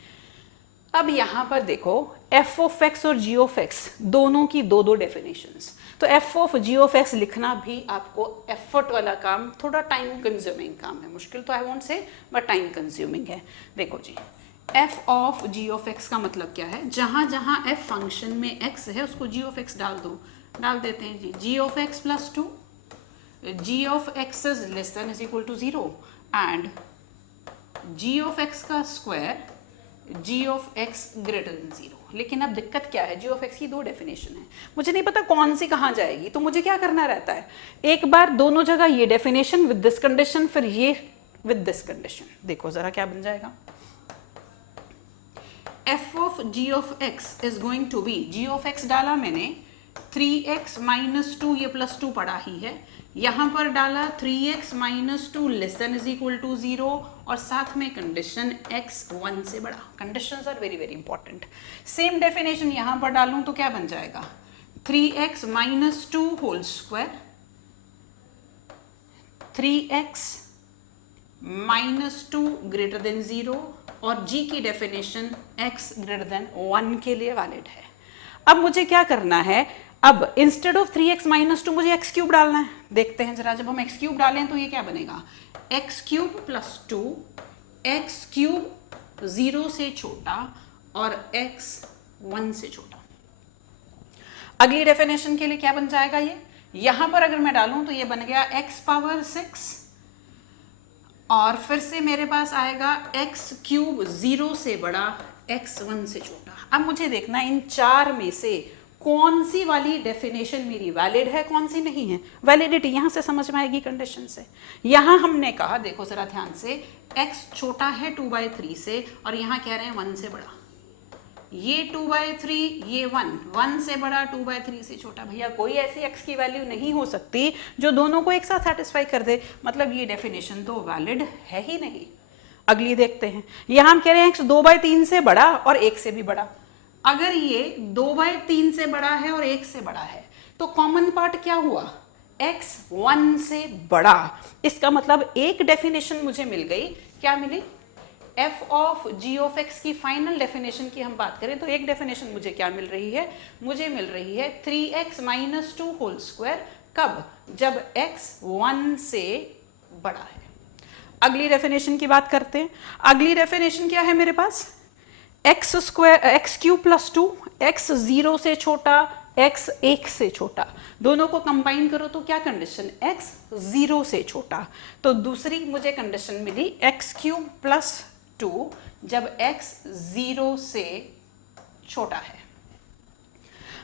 अब यहां पर देखो, F of x और जी of x दोनों की दो दो डेफिनेशंस, तो f of g of x लिखना भी आपको एफर्ट वाला काम, थोड़ा टाइम कंज्यूमिंग काम है, मुश्किल तो I won't say but time consuming है. देखो जी, f of g of x का मतलब क्या है, जहां जहां एफ फंक्शन में एक्स है उसको जी ऑफ एक्स डाल दो, डाल देते हैं जी. G of x plus 2, g of x is less than is equal to 0 and g of x का square g of x greater than 0. लेकिन अब दिक्कत क्या है, g of x की दो डेफिनेशन है, मुझे नहीं पता कौन सी कहाँ जाएगी, तो मुझे क्या करना रहता है, एक बार दोनों जगह ये डेफिनेशन विद दिस कंडीशन, फिर ये विद दिस कंडीशन. देखो जरा क्या बन जाएगा, f of g of x is going to be, g of x डाला मैंने 3x माइनस 2, ये प्लस 2 पड़ा ही है, यहां पर डाला 3x minus 2 less than is equal to 0, और साथ में कंडीशन x 1 से बड़ा. Conditions are very very important. Same definition यहां पर डालूं तो क्या बन जाएगा, 3x minus 2 whole square, 3x minus 2 greater than 0, और g की डेफिनेशन x ग्रेटर देन 1 के लिए वैलिड है. अब मुझे क्या करना है, अब इंस्टेड ऑफ 3x माइनस 2 मुझे x क्यूब डालना है. देखते हैं जरा, जब हम x क्यूब डालें तो ये क्या बनेगा, x cube plus 2, x cube 0 से छोटा और x 1 से छोटा. अगली डेफिनेशन के लिए क्या बन जाएगा, ये यहां पर अगर मैं डालूं तो ये बन गया x पावर 6, और फिर से मेरे पास आएगा x क्यूब 0 से बड़ा, x 1 से छोटा. अब मुझे देखना इन चार में से कौन सी वाली डेफिनेशन मेरी वैलिड है, कौन सी नहीं है. वैलिडिटी यहां से समझ में आएगी कंडीशन से. यहां हमने कहा, देखो जरा ध्यान से, x छोटा है 2/3 से, और यहां कह रहे हैं 1 से बड़ा. ये 2/3, ये 1 से बड़ा, 2/3 से छोटा. भैया कोई ऐसी x की वैल्यू नहीं हो सकती जो दोनों को एक साथ सेटिस्फाई कर दे, मतलब ये डेफिनेशन तो वैलिड है ही नहीं. अगली देखते हैं, यहां हम कह रहे हैं x 2/3 से बड़ा और 1 से भी बड़ा. अगर ये 2/3 से बड़ा है और 1 से बड़ा है तो कॉमन पार्ट क्या हुआ, x 1 से बड़ा. इसका मतलब एक डेफिनेशन मुझे मिल गई. क्या मिली, f of g of x की फाइनल डेफिनेशन की हम बात करें तो एक डेफिनेशन मुझे क्या मिल रही है, मुझे मिल रही है 3x माइनस 2 होल स्क्वायर. कब, जब x 1 से बड़ा है. अगली डेफिनेशन की बात करते हैं. अगली डेफिनेशन क्या है मेरे पास, x क्यूब प्लस 2, x 0 से छोटा, x 1 से छोटा, दोनों को कंबाइन करो तो क्या कंडीशन, x 0 से छोटा। तो दूसरी मुझे कंडीशन मिली x³ + 2 जब x 0 से छोटा है।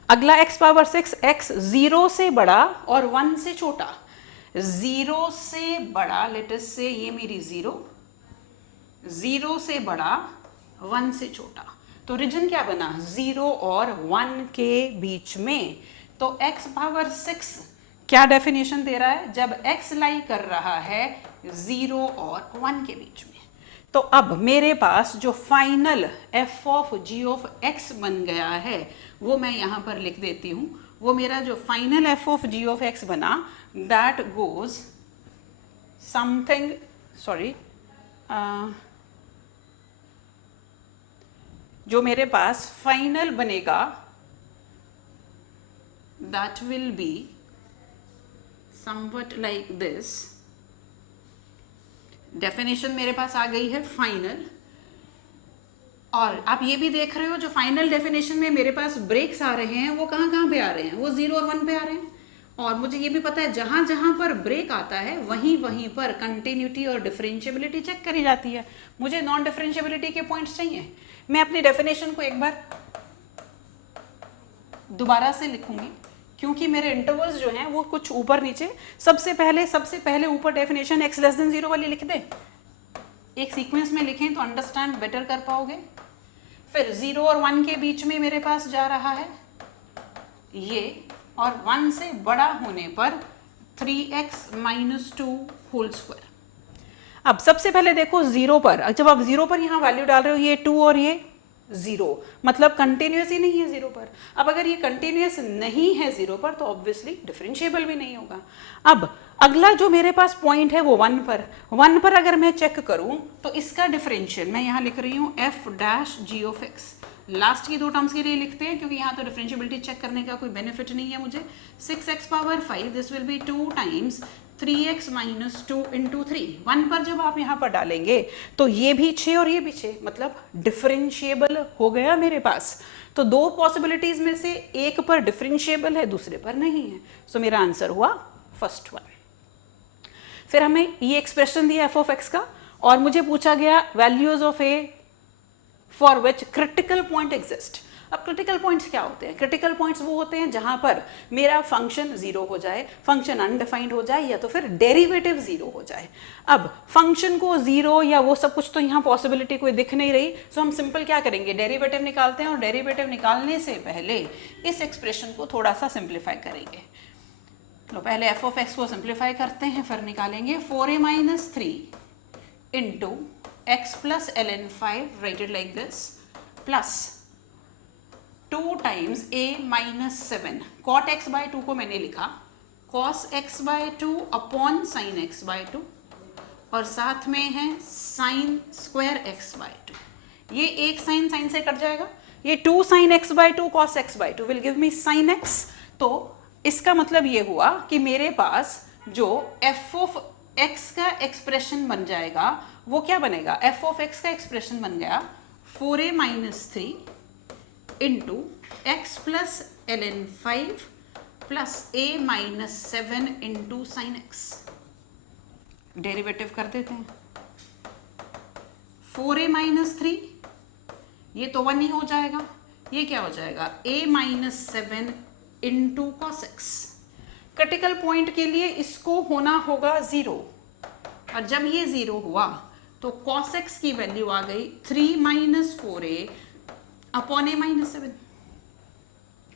अगला x⁻6 x 0 से बड़ा और 1 से छोटा, 0 से बड़ा लेट अस से ये मेरी 0 से बड़ा 1 से छोटा, तो रीजन क्या बना 0 और 1 के बीच में। तो x⁻6 क्या डेफिनेशन दे रहा है, जब x लाई कर रहा है 0 और 1 के बीच में। तो अब मेरे पास जो फाइनल f(g) बन गया है वो मैं यहां पर लिख देती हूं। वो मेरा जो फाइनल f(g) बना, दैट गोज समथिंग, सॉरी, जो मेरे पास फाइनल बनेगा that will be somewhat like this. Definition मेरे पास आ गई है फाइनल, और आप ये भी देख रहे हो जो फाइनल डेफिनेशन में मेरे पास ब्रेक्स आ रहे हैं वो कहाँ पे आ रहे हैं, वो 0 और 1 पे आ रहे हैं। और मुझे ये भी पता है जहां जहां पर ब्रेक आता है वहीं वहीं पर कंटिन्यूटी और डिफरेंशिएबिलिटी चेक करी जाती है। मुझे नॉन डिफरेंशिएबिलिटी के पॉइंट्स चाहिए। मैं अपनी डेफिनेशन को एक बार दोबारा से लिखूंगी क्योंकि मेरे इंटरवल्स जो हैं वो कुछ ऊपर नीचे। सबसे पहले ऊपर डेफिनेशन x < 0 वाली लिख दे, एक सीक्वेंस में लिखें तो अंडरस्टैंड बेटर कर पाओगे। फिर 0 और 1 के बीच में मेरे पास जा रहा है ये, और 1 से बड़ा होने पर 3x - 2 होल स्क्वायर। अब सबसे पहले देखो 0 पर, जब आप 0 पर यहाँ वैल्यू डाल रहे हो, ये 2 और ये 0, मतलब कंटिन्यूस ही नहीं है 0 पर। अब अगर ये कंटिन्यूस नहीं है 0 पर तो ऑब्वियसली डिफरेंशिएबल भी नहीं होगा। अब अगला जो मेरे पास पॉइंट है वो 1 पर अगर मैं चेक करूं तो इसका डिफरेंशियल मैं यहाँ लिख रही हूँ f'(g)। लास्ट की 2 टर्म्स के लिए लिखते हैं क्योंकि यहाँ तो डिफरेंशिएबिलिटी चेक करने का कोई बेनिफिट नहीं है मुझे। 6x⁻5 this will be 2 times 3x - 2 × 3। 1 पर जब आप यहाँ पर डालेंगे तो ये भी 6 और ये भी 6, मतलब डिफरेंशिएबल हो गया मेरे पास। तो 2 पॉसिबिलिटीज में से एक पर डिफरेंशिएबल है, दूसरे पर नहीं है। सो मेरा आंसर हुआ फर्स्ट वन। फिर हमें ये एक्सप्रेशन दिया f(x) का, और मुझे पूछा गया values of a for which critical point exist. अब क्रिटिकल पॉइंट्स क्या होते हैं? क्रिटिकल पॉइंट्स वो होते हैं जहां पर मेरा फंक्शन 0 हो जाए, फंक्शन अनडिफाइंड हो जाए, या तो फिर डेरिवेटिव 0 हो जाए। अब फंक्शन को 0 या वो सब कुछ तो यहाँ पॉसिबिलिटी कोई दिख नहीं रही, सो हम सिंपल क्या करेंगे, डेरिवेटिव निकालते हैं। और डेरिवेटिव निकालने से पहले इस एक्सप्रेशन को थोड़ा सा सिंप्लीफाई करेंगे। तो पहले f(x) को सिंप्लीफाई करते हैं, फिर निकालेंगे 4a - 3 into x + ln 5, rated like this, plus 2 times a - 7। cot x/2 को मैंने लिखा cos x/2 upon sin x/2, और साथ में है sin स्क्वायर x/2। ये एक sin से कट जाएगा, ये 2 sin x/2 cos x/2 will give me sin x। तो इसका मतलब ये हुआ कि मेरे पास जो f(x) का एक्सप्रेशन बन जाएगा वो क्या बनेगा, f(x) का एक्सप्रेशन बन गया 4a - 3 into x + ln 5 plus a - 7 into sine x। Derivative कर देते हैं। 4a - 3 ये तो 1 ही हो जाएगा, ये क्या हो जाएगा a - 7 into cos x। Critical point के लिए इसको होना होगा 0, और जब ये 0 हुआ तो cos x की वैल्यू आ गई 3 - 4a अपॉन a - 7।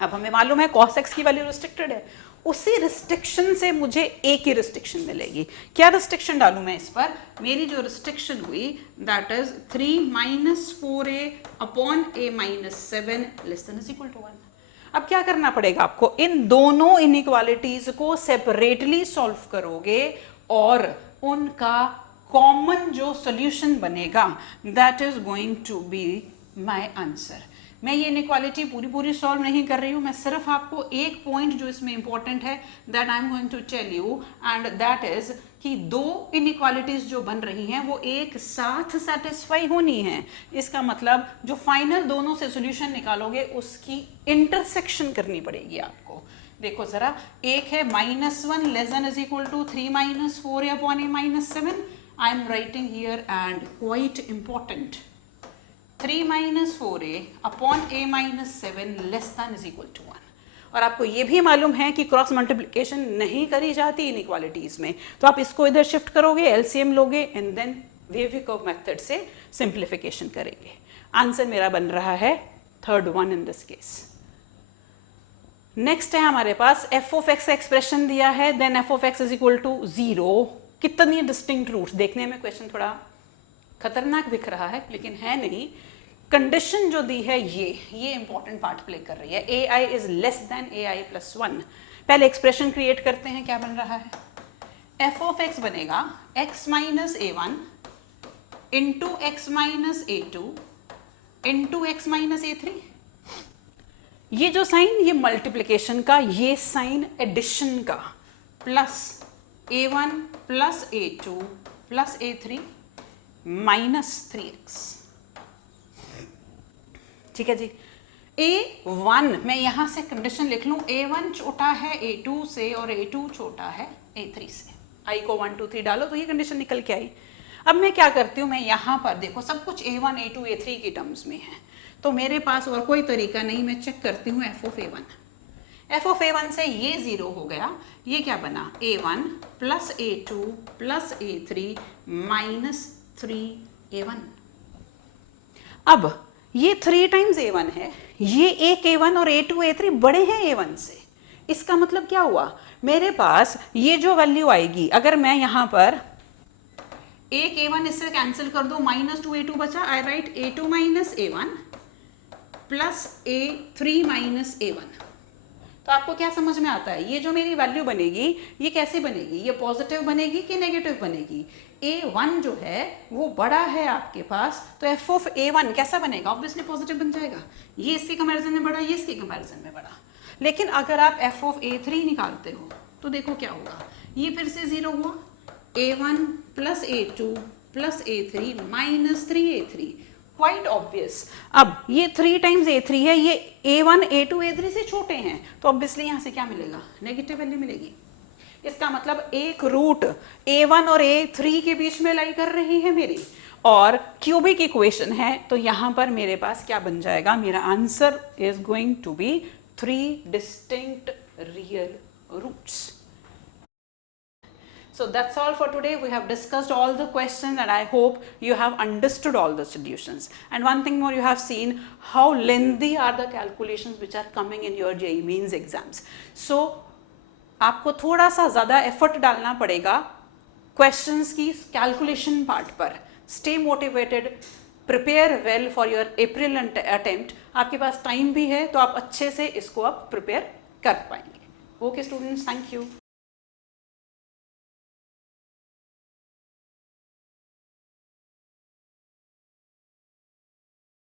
अब हमें मालूम है cos x की वैल्यू रिस्ट्रिक्टेड है, उसी रिस्ट्रिक्शन से मुझे a की रिस्ट्रिक्शन मिलेगी। क्या रिस्ट्रिक्शन डालूं मैं इस पर, मेरी जो रिस्ट्रिक्शन हुई that is 3 - 4a upon a - 7 < 1। अब क्या करना पड़ेगा आपको, इन दोनों इनइक्वालिटीज को सेपरेटली सॉल्व करोगे और उनका कॉमन जो सॉल्यूशन बनेगा that is going to be my answer. मैं ये इनइक्वालिटी पूरी सॉल्व नहीं कर रही हूँ, मैं सिर्फ आपको एक पॉइंट जो इसमें इंपॉर्टेंट है that I am going to tell you, and that is कि दो इनइक्वालिटीज जो बन रही हैं वो एक साथ सेटिस्फाई होनी है। इसका मतलब जो फाइनल दोनों से सॉल्यूशन निकालोगे उसकी इंटरसेक्शन करनी पड़ेगी आपको। देखो जरा, एक है -1 less than is equal to 3 - 4a upon a - 7। I am writing here and quite important, 3 - 4a upon a - 7 less than is equal to 1। और आपको ये भी मालूम है कि क्रॉस मल्टीप्लिकेशन नहीं करी जाती इनइक्वालिटीज में, तो आप इसको इधर शिफ्ट करोगे, एलसीएम लोगे and then wave curve method से सिंप्लीफिकेशन करेंगे। आंसर मेरा बन रहा है third one in this case. Next है हमारे पास एफ ऑफ एक्स एक्सप्रेशन दिया है, then f of x is equal to 0। कितनी डिस्टिंक्ट रूट्स, देखने में क्वेश्चन थोड़ा खतरनाक दिख रहा है लेकिन है नहीं। कंडीशन जो दी है ये इंपॉर्टेंट पार्ट प्ले कर रही है। A i is less than a i plus 1। पहले एक्सप्रेशन क्रिएट करते हैं, क्या बन रहा है? एफ ऑफ एक्स बनेगा x माइनस ए वन इंटू एक्स माइनस ए टू इंटू एक्स माइनस ए थ्री। ये जो साइन, ये मल्टीप्लीकेशन का, ये साइन एडिशन का, प्लस ए वन प्लस ए टू प्लस ए थ्री माइनस 3x। ठीक है जी। A1 मैं यहां से कंडीशन लिख लूं, A1 छोटा है A2 से और A2 छोटा है A3 से। I को 1 2 3 डालो तो ये कंडीशन निकल के आई। अब मैं क्या करती हूं, मैं यहां पर देखो सब कुछ A1 A2 A3 की टर्म्स में है, तो मेरे पास और कोई तरीका नहीं, मैं चेक करती हूं f of A1। f of A1 से ये 0 हो गया, ये क्या बना? A1 plus A2 plus A3 minus 3A1। अब ये 3 टाइम्स A1 है, ये एक A1 और A2 A3 बड़े हैं A1 से। इसका मतलब क्या हुआ, मेरे पास ये जो वैल्यू आएगी, अगर मैं यहां पर एक A1 इससे कैंसिल कर दो, -2 A2 बचा, I write A2 minus A1 plus A3 minus A1। तो आपको क्या समझ में आता है, ये जो मेरी वैल्यू बनेगी ये कैसे बनेगी? ये पॉजिटिव बनेगी कि नेगेटिव बनेगी? A1 जो है वो बड़ा है आपके पास, तो f ऑफ A1 कैसा बनेगा? ऑब्वियसली पॉजिटिव बन जाएगा। ये इसके कंपैरिजन में बड़ा, ये इसके कंपैरिजन में बड़ा। लेकिन अगर आप f ऑफ A3 निकालते हो तो देखो क्या होगा, ये फिर से 0 हुआ, A1 plus A2 plus A3 minus 3A3, quite obvious. अब ये 3 टाइम्स A3 है, ये A1 A2 A3 से छोटे हैं, तो ऑब्वियसली यहां से क्या मिलेगा? नेगेटिव वैल्यू मिलेगी। इसका मतलब एक रूट A1 और A3 के बीच में लाई कर रही है मेरी, और क्यूबिक इक्वेशन है, तो यहां पर मेरे पास क्या बन जाएगा? मेरा answer is going to be 3 distinct real roots. So that's all for today. We have discussed all the questions and I hope you have understood all the solutions. And one thing more, you have seen how lengthy are the calculations which are coming in your JEE Mains exams. So आपको थोड़ा सा ज़्यादा effort डालना पड़ेगा questions की calculation part पर। Stay motivated, prepare well for your April attempt. आपके पास time भी है तो आप अच्छे से इसको आप प्रिपेयर कर पाएंगे। Okay students, thank you.